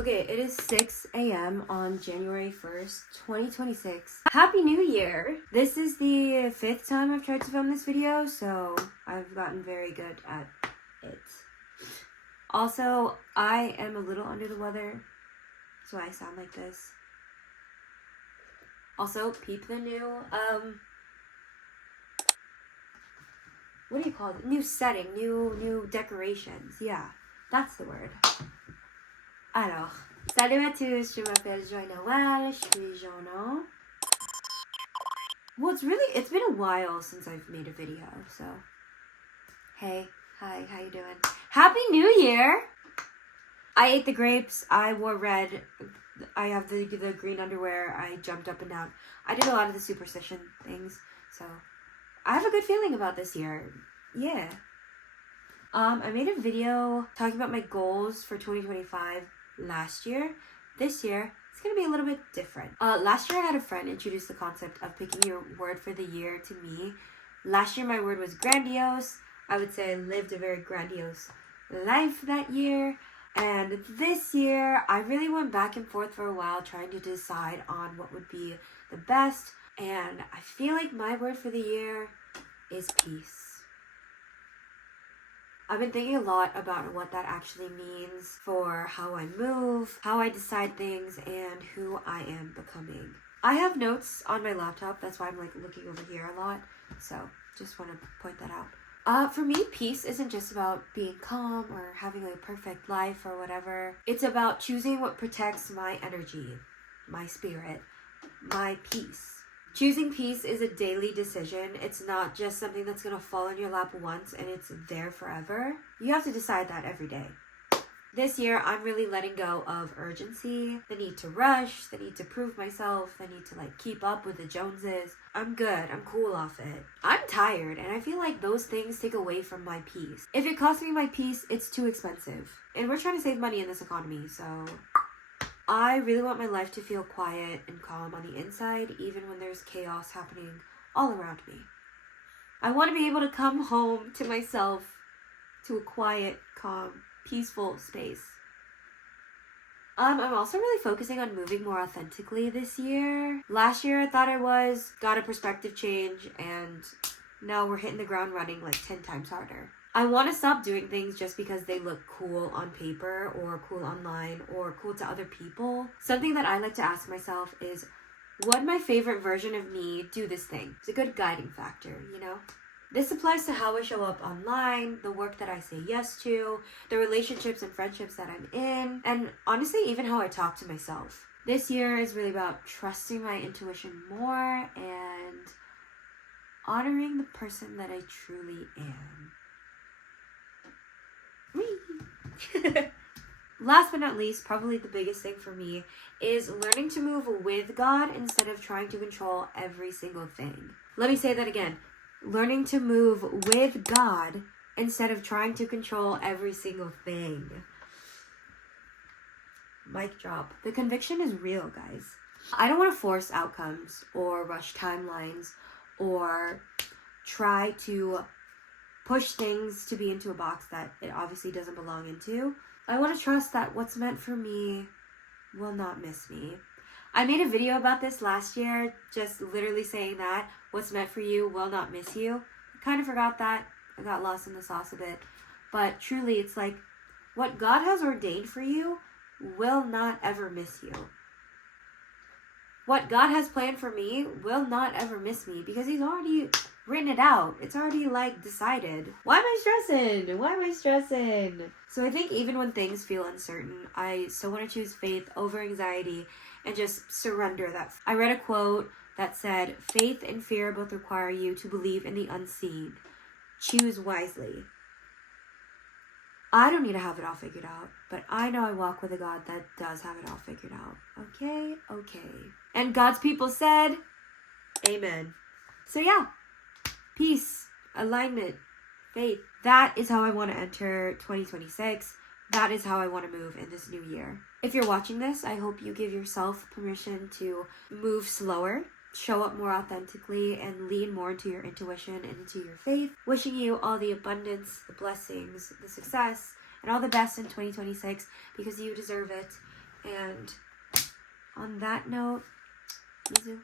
Okay, it is 6 a.m. on January 1st, 2026. Happy New Year! This is the 5th time I've tried to film this video, so I've gotten very good at it. Also, I am a little under the weather, so I sound like this. Also, peep the new, what do you call it? New setting, new decorations. Yeah, that's the word. Alors, salut à tous, je m'appelle JoNo, je suis JoNo. Well, it's been a while since I've made a video, so. Hey, hi, how you doing? Happy New Year! I ate the grapes, I wore red, I have the green underwear, I jumped up and down. I did a lot of the superstition things, so. I have a good feeling about this year. Yeah. I made a video talking about my goals for 2025 last year. This year, it's going to be a little bit different. Last year, I had a friend introduce the concept of picking your word for the year to me. Last year, my word was grandiose. I would say I lived a very grandiose life that year. And this year, I really went back and forth for a while trying to decide on what would be the best. And I feel like my word for the year is peace. I've been thinking a lot about what that actually means for how I move, how I decide things, and who I am becoming. I have notes on my laptop, that's why I'm like looking over here a lot, so just want to point that out. For me, peace isn't just about being calm or having a perfect life or whatever. It's about choosing what protects my energy, my spirit, my peace. Choosing peace is a daily decision. It's not just something that's going to fall in your lap once and it's there forever. You have to decide that every day. This year, I'm really letting go of urgency, the need to rush, the need to prove myself, the need to keep up with the Joneses. I'm good. I'm cool off it. I'm tired and I feel like those things take away from my peace. If it costs me my peace, it's too expensive. And we're trying to save money in this economy, so I really want my life to feel quiet and calm on the inside, even when there's chaos happening all around me. I want to be able to come home to myself, to a quiet, calm, peaceful space. I'm also really focusing on moving more authentically this year. Last year I thought I got a perspective change, and now we're hitting the ground running 10 times harder. I want to stop doing things just because they look cool on paper or cool online or cool to other people. Something that I like to ask myself is, would my favorite version of me do this thing? It's a good guiding factor, you know? This applies to how I show up online, the work that I say yes to, the relationships and friendships that I'm in, and honestly, even how I talk to myself. This year is really about trusting my intuition more and honoring the person that I truly am. Last but not least, probably the biggest thing for me is learning to move with God instead of trying to control every single thing. Let me say that again. Learning to move with God instead of trying to control every single thing. Mic drop. The conviction is real, guys. I don't want to force outcomes or rush timelines or try to push things to be into a box that it obviously doesn't belong into. I want to trust that what's meant for me will not miss me. I made a video about this last year, just literally saying that what's meant for you will not miss you. I kind of forgot that. I got lost in the sauce a bit. But truly, it's what God has ordained for you will not ever miss you. What God has planned for me will not ever miss me because He's already written it out. It's already decided. Why am I stressing? So I think even when things feel uncertain, I still want to choose faith over anxiety and just surrender that. I read a quote that said, "Faith and fear both require you to believe in the unseen. Choose wisely." I don't need to have it all figured out, but I know I walk with a God that does have it all figured out. Okay. And God's people said, amen. So yeah, peace, alignment, faith. That is how I want to enter 2026. That is how I want to move in this new year. If you're watching this, I hope you give yourself permission to move slower, show up more authentically, and lean more into your intuition and into your faith. Wishing you all the abundance, the blessings, the success, and all the best in 2026 because you deserve it. And on that note, Mizu.